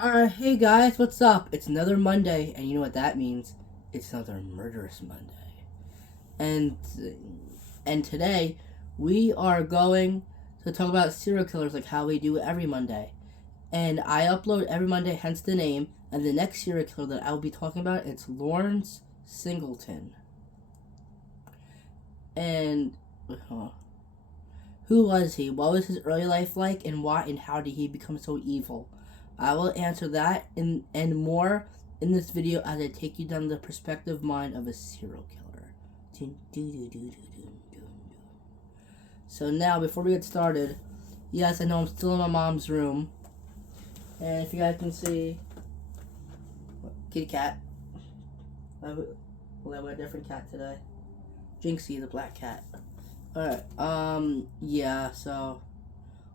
Hey guys, what's up? It's another Monday, and you know what that means? It's another murderous Monday. And and today we are going to talk about serial killers like how we do every Monday. And I upload every Monday, hence the name. And the next serial killer that I will be talking about, it's Lawrence Singleton. And who was he? What was his early life like, and why and how did he become so evil? I will answer that and more in this video as I take you down the perspective mind of a serial killer. So now, before we get started, yes, I know I'm still in my mom's room. And if you guys can see, kitty cat. I have a different cat today. Jinxie, the black cat. Alright, yeah, so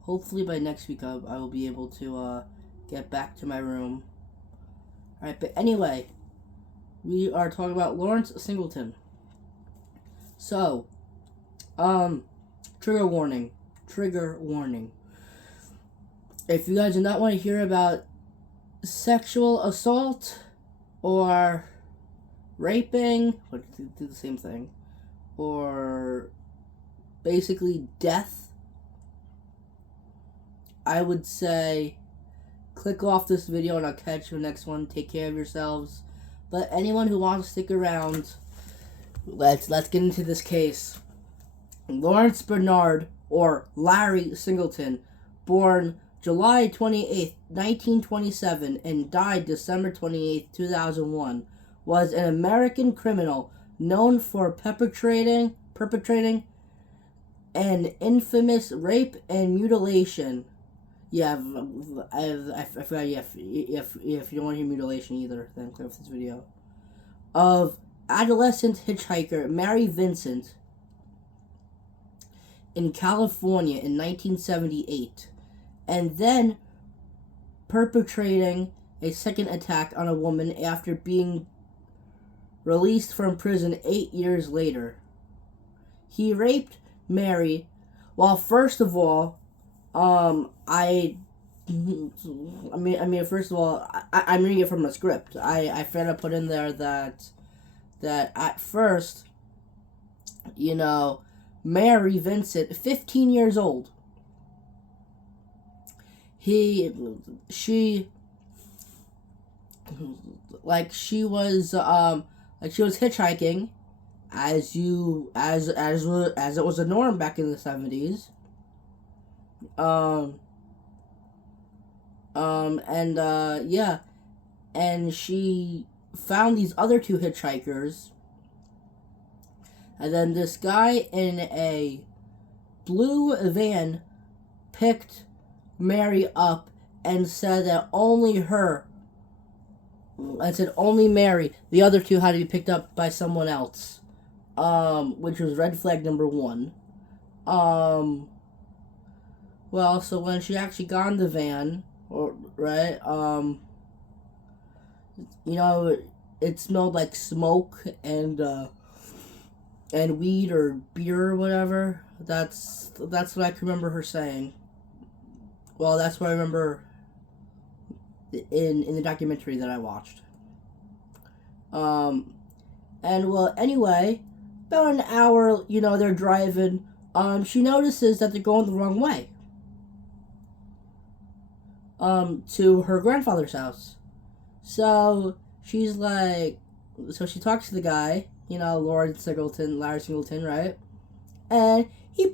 hopefully by next week I will be able to, get back to my room. Alright, but anyway, we are talking about Lawrence Singleton. So, trigger warning. Trigger warning. If you guys do not want to hear about sexual assault or raping, or do the same thing, or basically death, I would say click off this video and I'll catch you in the next one. Take care of yourselves. But anyone who wants to stick around, let's get into this case. Lawrence Bernard, or Larry Singleton, born July 28th, 1927 and died December 28th, 2001, was an American criminal known for perpetrating an infamous rape and mutilation. Yeah, I forgot. If you don't want to hear mutilation either, then click off this video. Of adolescent hitchhiker Mary Vincent in California in 1978, and then perpetrating a second attack on a woman after being released from prison 8 years later. He raped Mary. Well, first of all, first of all, I'm reading it from a script. I found to put in there that at first, Mary Vincent, 15 years old, she was hitchhiking, as it was a norm back in the 70s. And she found these other two hitchhikers, and then this guy in a blue van picked Mary up and said that only Mary, the other two had to be picked up by someone else, which was red flag number one. Well, so when she actually got in the van, it smelled like smoke and weed or beer or whatever. That's what I can remember her saying. Well, that's what I remember in the documentary that I watched. Anyway, about an hour, they're driving. She notices that they're going the wrong way. To her grandfather's house. So she talks to the guy, Larry Singleton, right? And he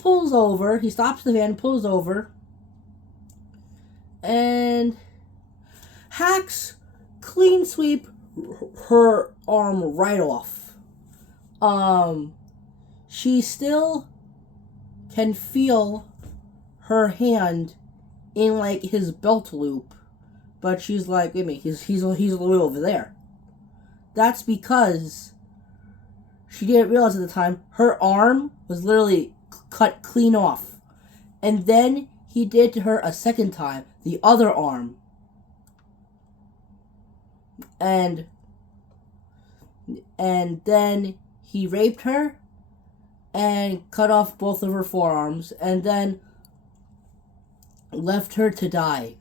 stops the van, pulls over, and hacks, clean sweep her arm right off. She still can feel her hand in his belt loop, but she's like, wait a minute, he's all the way over there. That's because she didn't realize at the time her arm was literally cut clean off, and then he did to her a second time, the other arm, and then he raped her and cut off both of her forearms, and then left her to die.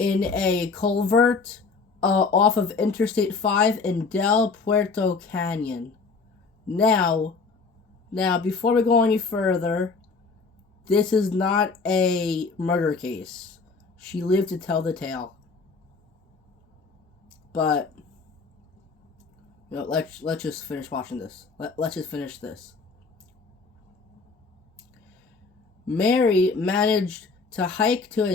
in a culvert off of Interstate 5 in Del Puerto Canyon. Now, before we go any further, this is not a murder case. She lived to tell the tale. But let's just finish watching this. Let's just finish this. Mary managed to hike to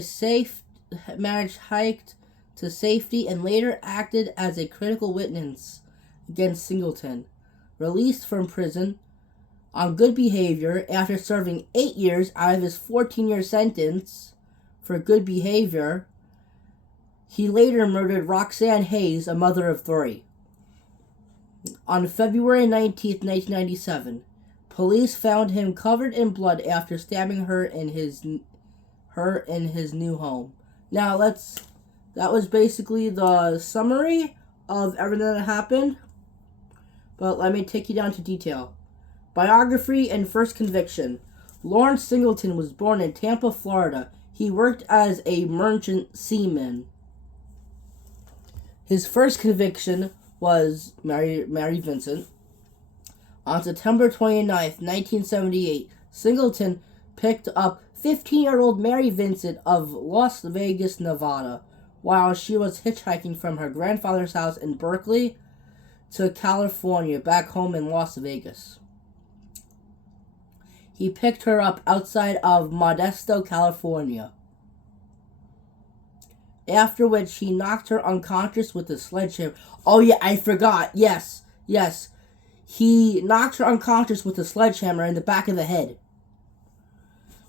safety and later acted as a critical witness against Singleton. Released from prison on good behavior after serving 8 years out of his 14-year sentence for good behavior, he later murdered Roxanne Hayes, a mother of 3. On February 19th, 1997, police found him covered in blood after stabbing her in his new home. Now that was basically the summary of everything that happened. But let me take you down to detail. Biography and first conviction. Lawrence Singleton was born in Tampa, Florida. He worked as a merchant seaman. His first conviction was Mary Vincent. On September 29th, 1978, Singleton picked up 15-year-old Mary Vincent of Las Vegas, Nevada, while she was hitchhiking from her grandfather's house in Berkeley to California, back home in Las Vegas. He picked her up outside of Modesto, California. After which he knocked her unconscious with a sledgehammer. Oh yeah, I forgot. Yes. He knocked her unconscious with a sledgehammer in the back of the head.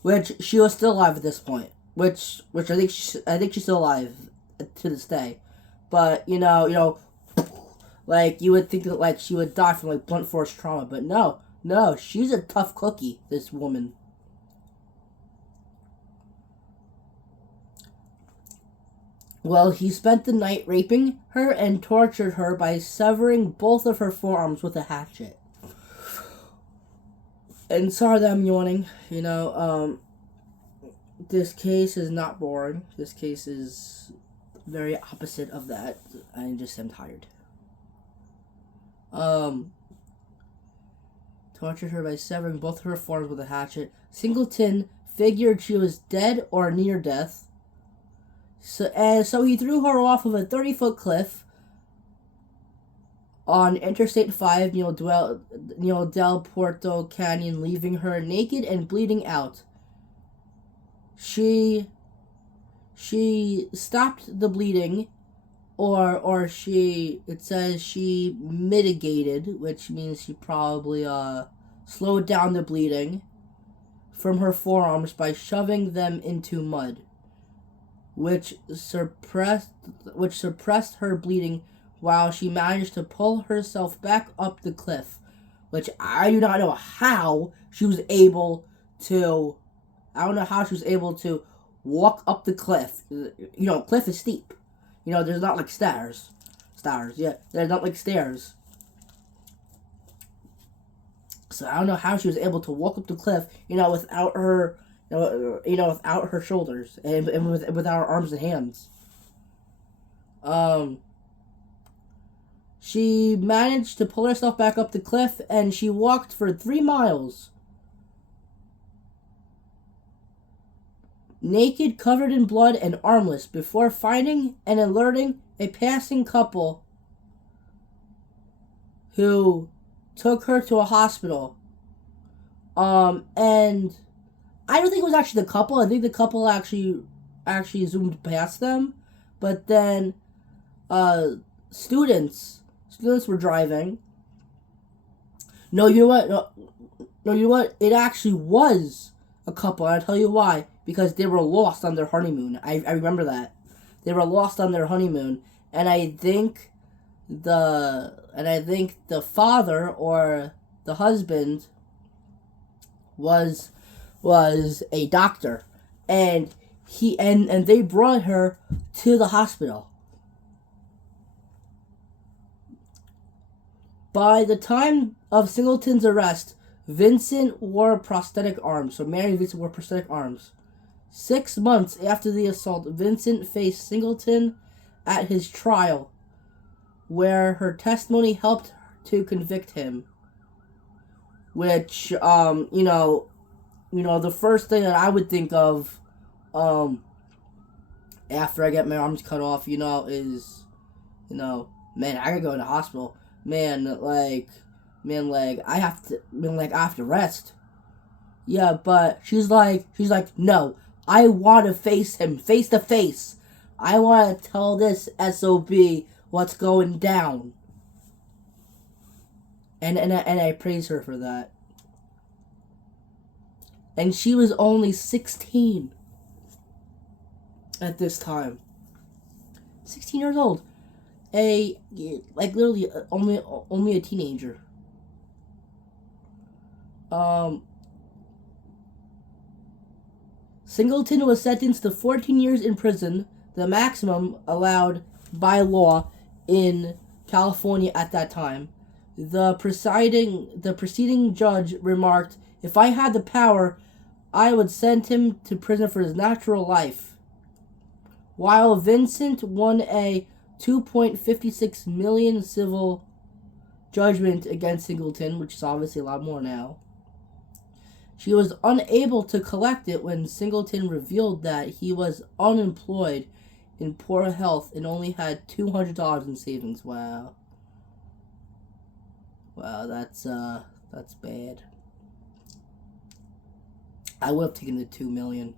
Which she was still alive at this point. Which I think she's still alive to this day. But you know, like you would think that like she would die from like blunt force trauma, but no, she's a tough cookie, this woman. Well, he spent the night raping her and tortured her by severing both of her forearms with a hatchet. And sorry that I'm yawning. This case is not boring. This case is very opposite of that. I just am tired. Tortured her by severing both of her forearms with a hatchet. Singleton figured she was dead or near death. So he threw her off of a 30-foot cliff on Interstate 5 near Del Puerto Canyon, leaving her naked and bleeding out. She stopped the bleeding, or it says she mitigated, which means she probably slowed down the bleeding from her forearms by shoving them into mud, which suppressed her bleeding while she managed to pull herself back up the cliff, which I do not know how she was able to. I don't know how she was able to walk up the cliff. Cliff is steep. There's not like stairs. Yeah, there's not like stairs. So I don't know how she was able to walk up the cliff, without her, without her shoulders and without her arms and hands. She managed to pull herself back up the cliff, and she walked for 3 miles. Naked, covered in blood, and armless, before finding and alerting a passing couple who took her to a hospital. And I don't think it was actually the couple. I think the couple actually zoomed past them. But then students were driving. No, you know what? No, you know what? It actually was a couple, and I'll tell you why. Because they were lost on their honeymoon. I remember that. They were lost on their honeymoon. And I think the father or the husband was a doctor. And they brought her to the hospital. By the time of Singleton's arrest, Vincent wore prosthetic arms. So Mary Vincent wore prosthetic arms. 6 months after the assault, Vincent faced Singleton at his trial, where her testimony helped to convict him. Which, the first thing that I would think of, after I get my arms cut off, is, man, I gotta go to the hospital. I have to rest. Yeah, but she's like, no, I want to face him face to face. I want to tell this SOB what's going down. And I praise her for that. And she was only 16 at this time. 16 years old. Literally only a teenager. Singleton was sentenced to 14 years in prison, the maximum allowed by law in California at that time. The preceding judge remarked, "If I had the power, I would send him to prison for his natural life." While Vincent won a $2.56 million civil judgment against Singleton, which is obviously a lot more now, she was unable to collect it when Singleton revealed that he was unemployed, in poor health, and only had $200 in savings. Wow, that's bad. I would have taken the $2 million.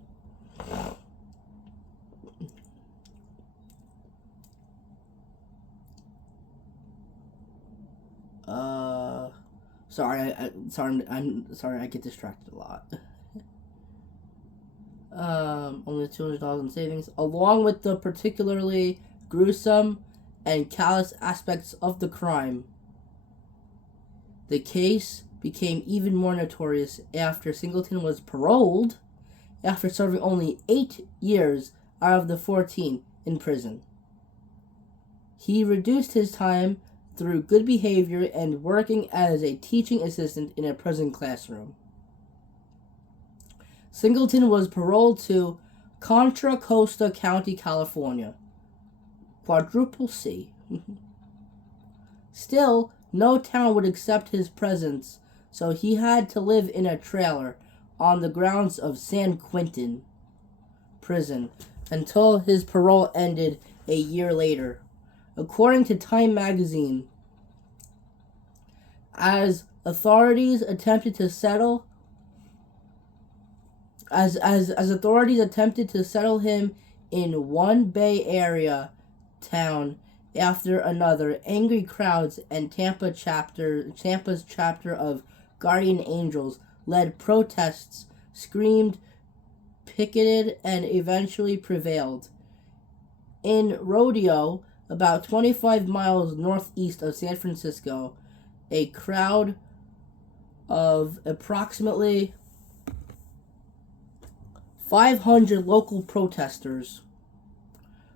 I'm sorry. I get distracted a lot. Only $200 in savings, along with the particularly gruesome and callous aspects of the crime. The case became even more notorious after Singleton was paroled after serving only 8 years out of the 14 in prison. He reduced his time through good behavior and working as a teaching assistant in a prison classroom. Singleton was paroled to Contra Costa County, California. Quadruple C. Still, no town would accept his presence, so he had to live in a trailer on the grounds of San Quentin prison until his parole ended a year later. According to Time magazine, as authorities attempted to settle him in one Bay Area town after another, angry crowds and Tampa's chapter of Guardian Angels led protests, screamed, picketed, and eventually prevailed. In Rodeo, about 25 miles northeast of San Francisco, a crowd of approximately 500 local protesters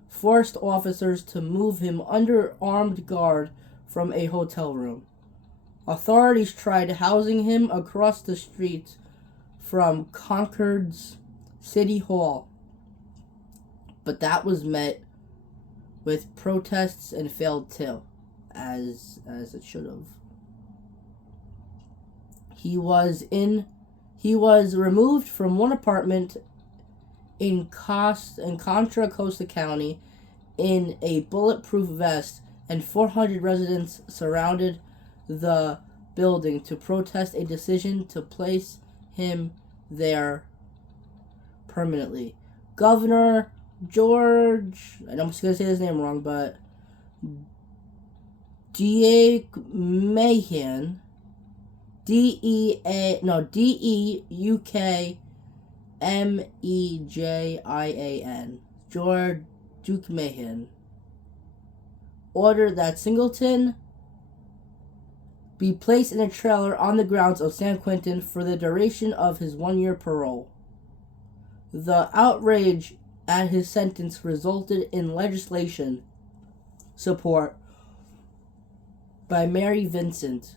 forced officers to move him under armed guard from a hotel room. Authorities tried housing him across the street from Concord's City Hall, but that was met with protests and failed too, as it should have. He was removed from one apartment in Contra Costa County in a bulletproof vest, and 400 residents surrounded the building to protest a decision to place him there permanently. Governor George, and I'm just going to say his name wrong, but Deukmejian, Deukmejian, George Deukmejian, ordered that Singleton be placed in a trailer on the grounds of San Quentin for the duration of his 1-year parole. The outrage at his sentence resulted in legislation support by Mary Vincent,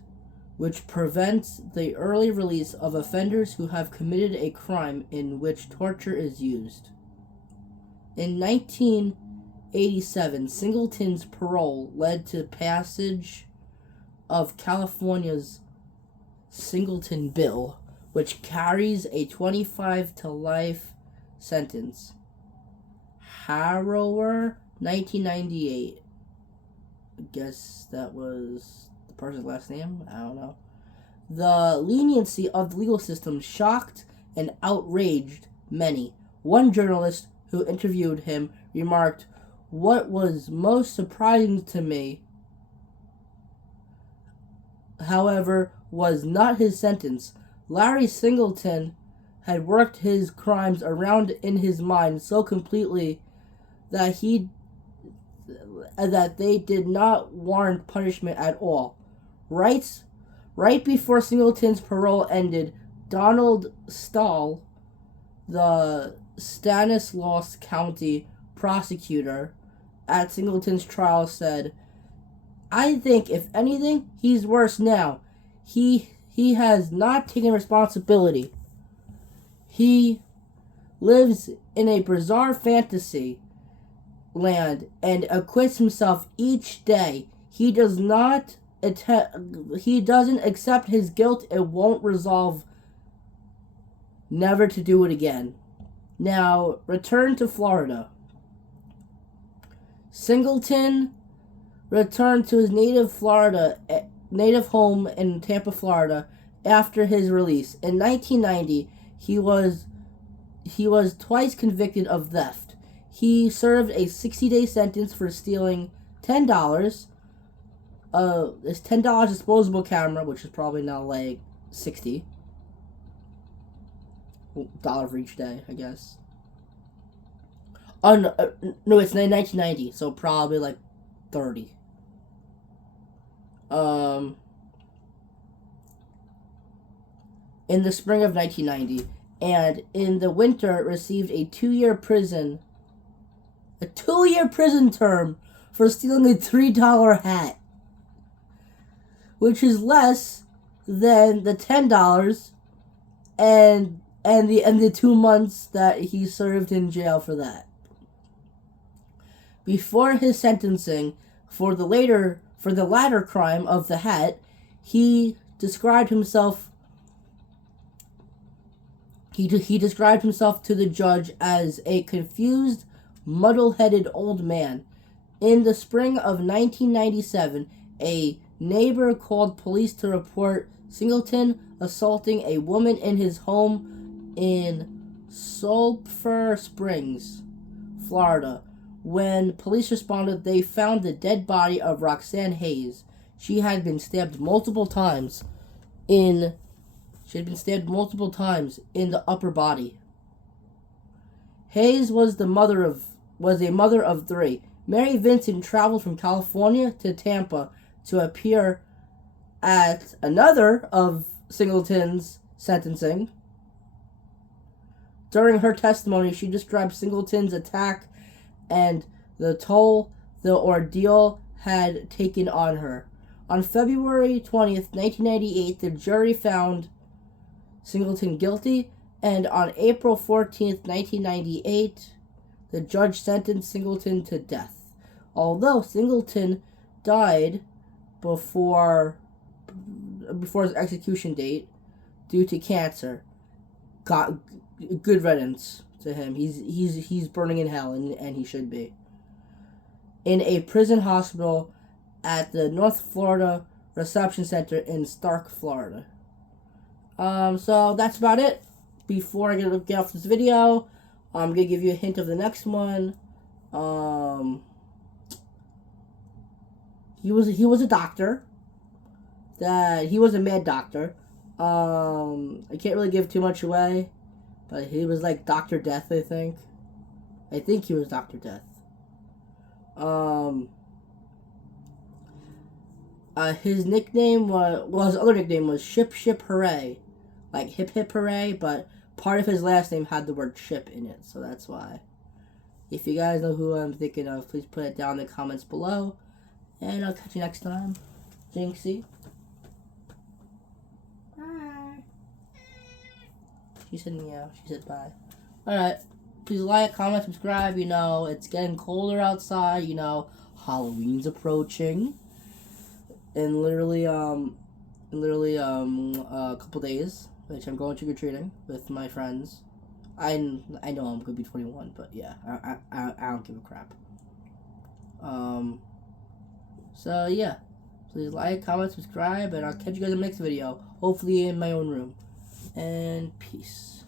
which prevents the early release of offenders who have committed a crime in which torture is used. In 1987, Singleton's parole led to passage of California's Singleton Bill, which carries a 25 to life sentence. Harrower, 1998. I guess that was the person's last name? I don't know. The leniency of the legal system shocked and outraged many. One journalist who interviewed him remarked, "What was most surprising to me, however, was not his sentence. Larry Singleton had worked his crimes around in his mind so completely that they did not warrant punishment at all." Right before Singleton's parole ended, Donald Stahl, the Stanislaus County prosecutor at Singleton's trial, said, "I think, if anything, he's worse now. He has not taken responsibility. He lives in a bizarre fantasy land and acquits himself each day. He doesn't accept his guilt and won't resolve never to do it again." Now, return to Florida. Singleton returned to his native home in Tampa, Florida, after his release. In 1990, he was twice convicted of theft. He served a 60-day sentence for stealing $10. This $10 disposable camera, which is probably now like $60 for each day, I guess. Oh no, it's 1990, so probably like 30. In the spring of 1990, and in the winter received a 2-year prison term for stealing a $3 hat, which is less than the $10 and the 2 months that he served in jail for that. Before his sentencing for the latter crime of the hat, he described himself to the judge as a confused, muddle-headed old man. In the spring of 1997, a neighbor called police to report Singleton assaulting a woman in his home in Sulphur Springs, Florida. When police responded, they found the dead body of Roxanne Hayes. She had been stabbed multiple times in the upper body. Hayes was a mother of 3. Mary Vincent traveled from California to Tampa to appear at another of Singleton's sentencing. During her testimony, she described Singleton's attack and the toll the ordeal had taken on her. On February 20th, 1998, the jury found Singleton guilty, and on April 14th, 1998, the judge sentenced Singleton to death. Although Singleton died before his execution date due to cancer, good riddance to him. He's burning in hell, and he should be. In a prison hospital at the North Florida Reception Center in Stark, Florida. So that's about it. Before I get off this video, I'm gonna give you a hint of the next one. He was a doctor. He was a mad doctor. I can't really give too much away, but he was like Dr. Death, I think. I think he was Dr. Death. His nickname his other nickname was Ship Hooray. Like hip hip hooray, but part of his last name had the word ship in it, so that's why. If you guys know who I'm thinking of, please put it down in the comments below. And I'll catch you next time. Jinxie. She said meow. She said bye. Alright. Please like, comment, subscribe. You know, it's getting colder outside. You know, Halloween's approaching. In literally, a couple days, which I'm going trick-or-treating with my friends. I know I'm gonna be 21, but yeah, I don't give a crap. So yeah, please like, comment, subscribe, and I'll catch you guys in the next video. Hopefully in my own room. And peace.